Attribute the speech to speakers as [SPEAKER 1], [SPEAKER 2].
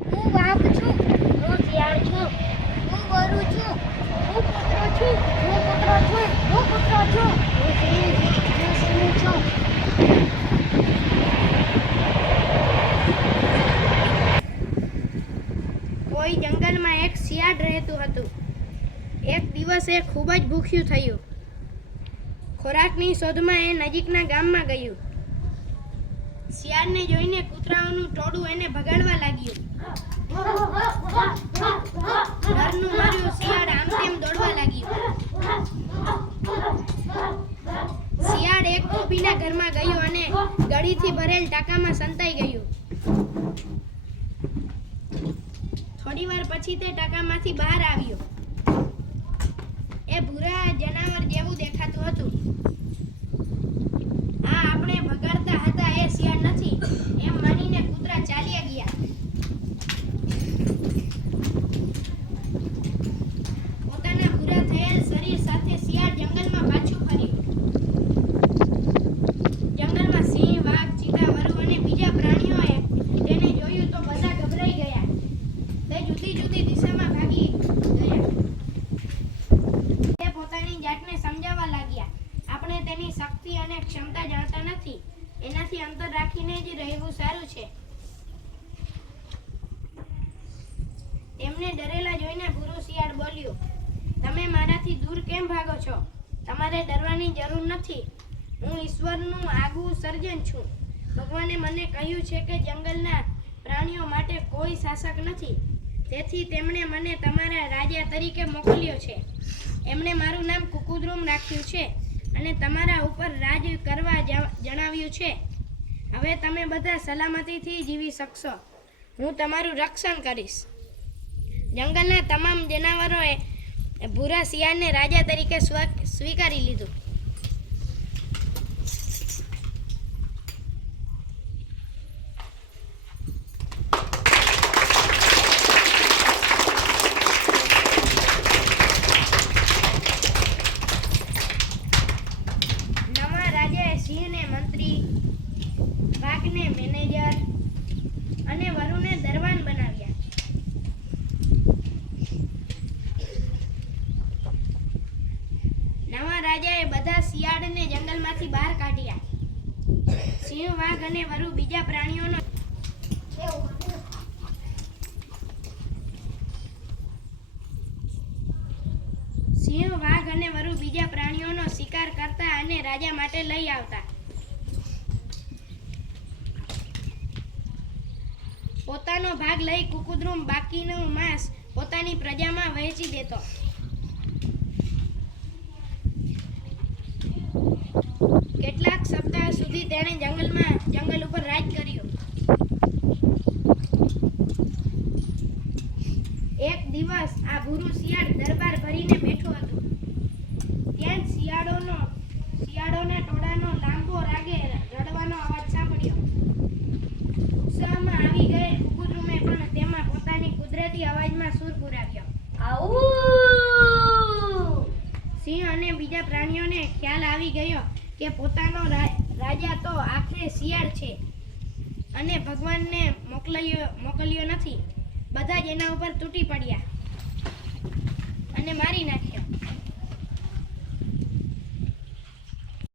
[SPEAKER 1] હું વાઘ છું, હું શિયાળ છું, હું વરુ છું, હું કૂતરો છું, હું કૂતરો છું, હું કૂતરો છું, હું સિંહ હું સિંહ છું.
[SPEAKER 2] કોઈ જંગલમાં એક શિયાળ રહેતું હતું. એક દિવસ એ ખૂબ જ ભૂખ્યું થયું. ખોરાકની શોધમાં એ નજીકના ગામમાં ગયું. શિયાળને જોઈને કૂતરાઓનું ટોળું એને ભગાડવા લાગ્યું. ડરનું માર્યું શિયાળ આમ તેમ દોડવા લાગ્યું. શિયાળ એક ગોપીના ઘરમાં ગયું અને ગળીથી ભરેલ ટાંકામાં સંતાઈ ગયું. થોડી વાર પછી તે ટાંકામાંથી બહાર આવ્યો એ ભૂરા જનાવર જેવું દેખાતું હતું આ આપણે ભગાડતા હતા એ શિયાળ નથી એમ માનીને કૂતરા ચાલ્યા ગયા પોતાના ભૂરા થયેલ શરીર સાથે શિયાળ જંગલમાં પાછું ફર્યું જંગલમાં સિંહ વાઘ ચીતા વરુ અને બીજા પ્રાણીઓએ તેને જોયું તો બધા ગભરાઈ ગયા તે જુદી જુદી દિશામાં ભાગી ગયા તે પોતાની જાતને સમજાવવા લાગ્યા આપણે તેની શક્તિ અને ક્ષમતા જાણતા નથી એનાથી અંતર રાખીને જ રહેવું સારું છે. તેમને ડરેલા જોઈને ગુરુ શિયાળ બોલ્યું, તમે મારાથી દૂર કેમ ભાગો છો? તમારે ડરવાની જરૂર નથી. હું ઈશ્વરનું આગવું સર્જન છું. ભગવાને મને કહ્યું છે કે જંગલના પ્રાણીઓ માટે કોઈ શાસક નથી. તેથી તેમણે મને તમારા રાજા તરીકે મોકલ્યો છે. એમણે મારું નામ કુકુદ્રુમ રાખ્યું છે અને તમારા ઉપર રાજ કરવા જણાવ્યું છે. હવે તમે બધા સલામતીથી જીવી શકશો. હું તમારું રક્ષણ કરીશ. જંગલના તમામ જનાવરોએ ભૂરા શિયાળને રાજા તરીકે સ્વ- સ્વીકારી લીધું. નવા રાજાએ બધા શિયાળને જંગલમાંથી બહાર કાઢ્યા. સિંહ, વાઘ અને વરુ બીજા પ્રાણીઓનો સિંહ, વાઘ અને વરુ બીજા પ્રાણીઓનો શિકાર કરતા અને રાજા માટે લઈ આવતા. પોતાનો ભાગ લઈ કુકુદ્રુમ બાકીનું માંસ પોતાની પ્રજામાં વહેંચી દેતો. તેણે જંગલમાં જંગલ ઉપર રાજ કર્યો. એક દિવસ આ ભૂરું શિયાળ દરબાર ભરીને બેઠો હતો. ત્યાં શિયાળોનો શિયાળોના ટોળાનો લાંબો રાગે રડવાનો અવાજ સાંભળ્યો. ઉત્સાહમાં આવી ગયેલ કુકુદ્રુમે પણ તેમાં પોતાની કુદરતી અવાજમાં સૂર પુરાવ્યો.
[SPEAKER 1] આવું!
[SPEAKER 2] સિંહ અને બીજા પ્રાણીઓને ખ્યાલ આવી ગયો. કે પોતાનો રાજા તો આખરે શિયાળ છે અને ભગવાનને મોકલ્યો મોકલ્યો નથી. બધા જ એના ઉપર તૂટી પડ્યા અને મારી નાખ્યો.